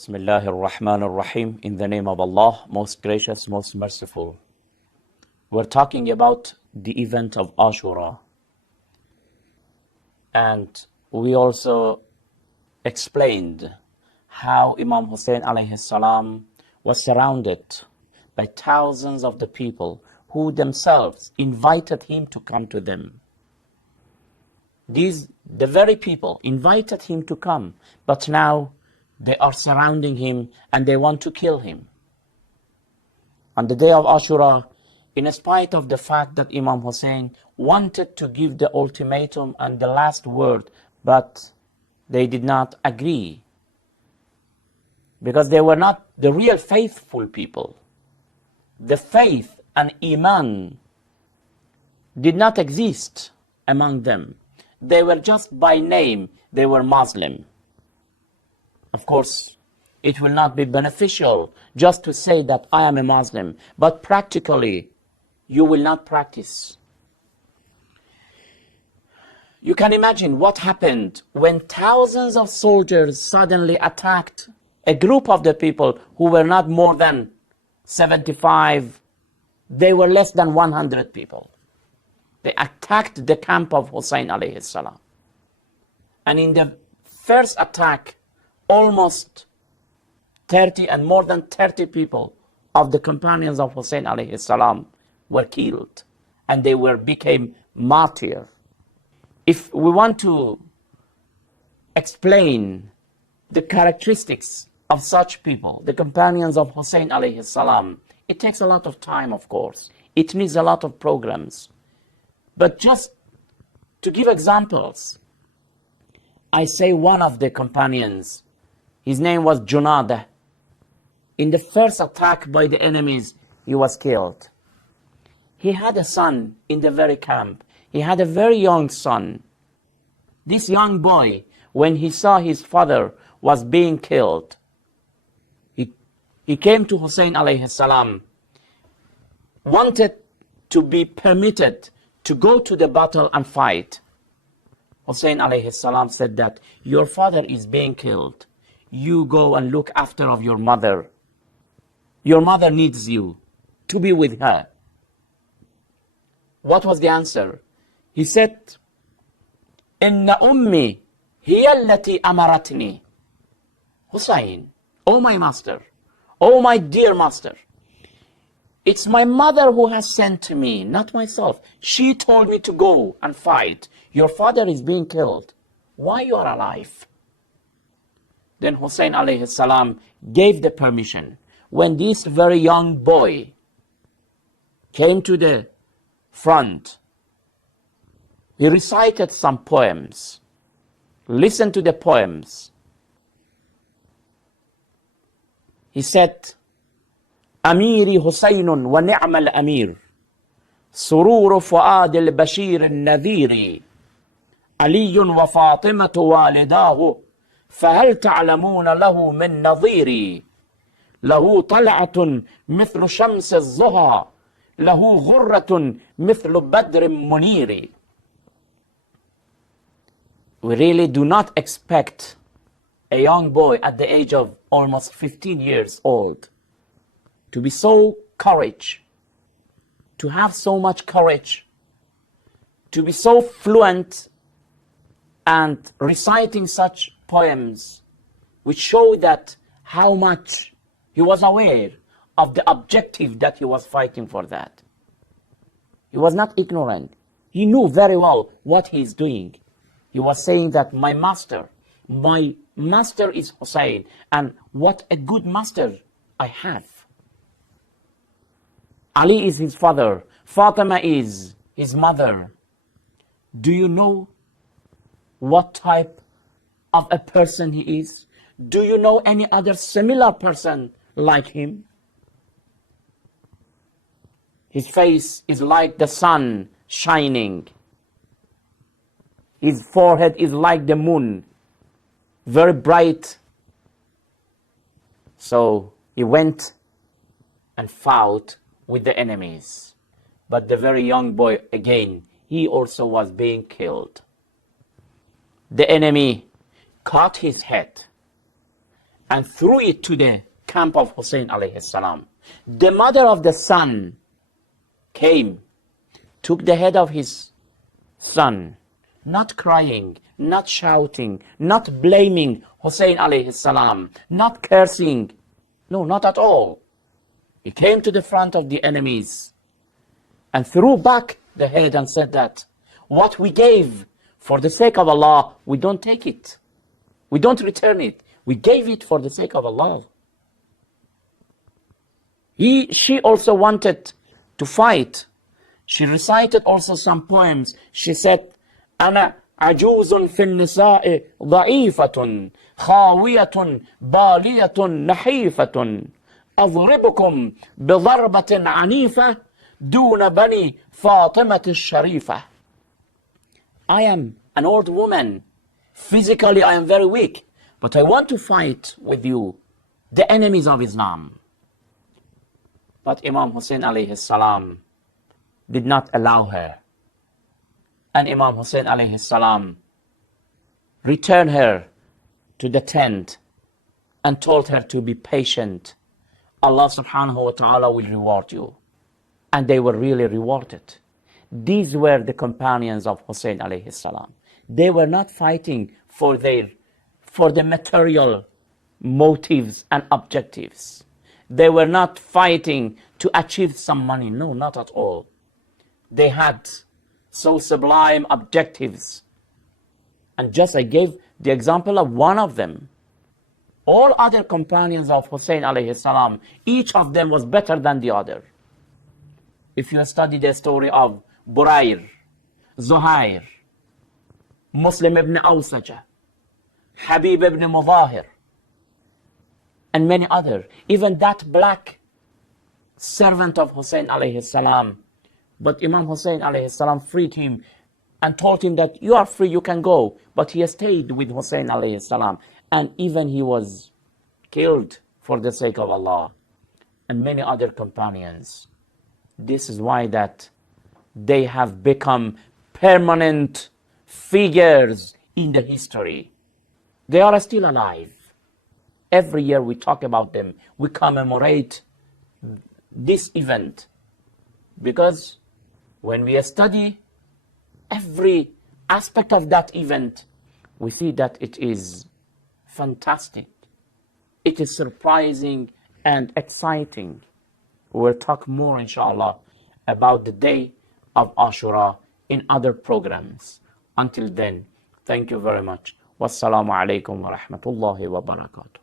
Bismillahir Rahmanir Rahim. In the name of Allah, most gracious, most merciful. We're talking about the event of Ashura. And we also explained how Imam Hussein alayhi salam was surrounded by thousands of the people who themselves invited him to come to them. The very people invited him to come, but now they are surrounding him and they want to kill him. On the day of Ashura, in spite of the fact that Imam Hussein wanted to give the ultimatum and the last word, but they did not agree because they were not the real faithful people. The faith and Iman did not exist among them. They were just by name, they were Muslim. Of course, it will not be beneficial just to say that I am a Muslim, but practically, you will not practice. You can imagine what happened when thousands of soldiers suddenly attacked a group of the people who were not more than 75. They were less than 100 people. They attacked the camp of Hussein alayhi salam. And in the first attack, almost 30 and more than 30 people of the companions of Hussein alayhi salam were killed, and they became martyrs. If we want to explain the characteristics of such people, the companions of Hussein alayhi salam, it takes a lot of time, of course. It needs a lot of programs. But just to give examples, I say one of the companions, his name was Junadah. In the first attack by the enemies, he was killed. He had a son in the very camp. He had a very young son. This young boy, when he saw his father was being killed, he came to Hussein alayhi salam, wanted to be permitted to go to the battle and fight. Hussein alayhi salam said that your father is being killed. You go and look after of your mother. Your mother needs you to be with her. What was the answer? He said, Inna ummi hiya allati amaratni. Hussein, oh my master, oh my dear master, it's my mother who has sent to me, not myself. She told me to go and fight. Your father is being killed. Why you are alive? Then Hussein alayhi salam gave the permission. When this very young boy came to the front, he recited some poems. Listen to the poems. He said, أميري حسين ونعم الأمير سرور فؤاد البشير النذير علي وفاطمة والداه فهل تعلمون له من نظير له طلعة مثل شمس الضحى له غرة مثل بدر منير. We really do not expect a young boy at the age of almost 15 years old to be so courage, to have so much courage, to be so fluent and reciting such poems, which show that how much he was aware of the objective that he was fighting for that. He was not ignorant. He knew very well what he is doing. He was saying that my master is Hussein, and what a good master I have. Ali is his father. Fatima is his mother. Do you know what type of a person he is? Do you know any other similar person like him? His face is like the sun shining. His forehead is like the moon, very bright. So he went and fought with the enemies. But the very young boy, again, he also was being killed. The enemy cut his head and threw it to the camp of Hussein alayhi salam. The mother of the son came, took the head of his son, not crying, not shouting, not blaming Hussein alayhi salam, not cursing. No, not at all. He came to the front of the enemies and threw back the head and said that what we gave for the sake of Allah, we don't take it. We don't return it. We gave it for the sake of Allah. She also wanted to fight. She recited also some poems. She said, أنا عجوز في النساء ضعيفة خاوية بالية نحيفة أضربكم بضربة عنيفة دون بني فاطمة الشريفة. I am an old woman. Physically, I am very weak. But I want to fight with you, the enemies of Islam. But Imam Hussein alayhi salam did not allow her. And Imam Hussein alayhi salam returned her to the tent and told her to be patient. Allah subhanahu wa ta'ala will reward you. And they were really rewarded. These were the companions of Hussein alayhi salam. They were not fighting for the material motives and objectives. They were not fighting to achieve some money. No, not at all. They had so sublime objectives. And just I gave the example of one of them. All other companions of Hussein alayhi salam, each of them was better than the other. If you study the story of Burair, Zuhair, Muslim ibn Awsaja, Habib ibn Mudahir, and many others, even that black servant of Hussein alayhi salam, but Imam Hussein alayhi salam freed him and told him that you are free, you can go. But he stayed with Hussein alayhi salam, and even he was killed for the sake of Allah, and many other companions. This is why that they have become permanent figures in the history. They are still alive. Every year we talk about them. We commemorate this event. Because when we study every aspect of that event, we see that it is fantastic. It is surprising and exciting. We'll talk more, inshallah, about the day of Ashura in other programs. Until then, thank you very much. Wassalamu alaikum wa rahmatullahi wa barakatuh.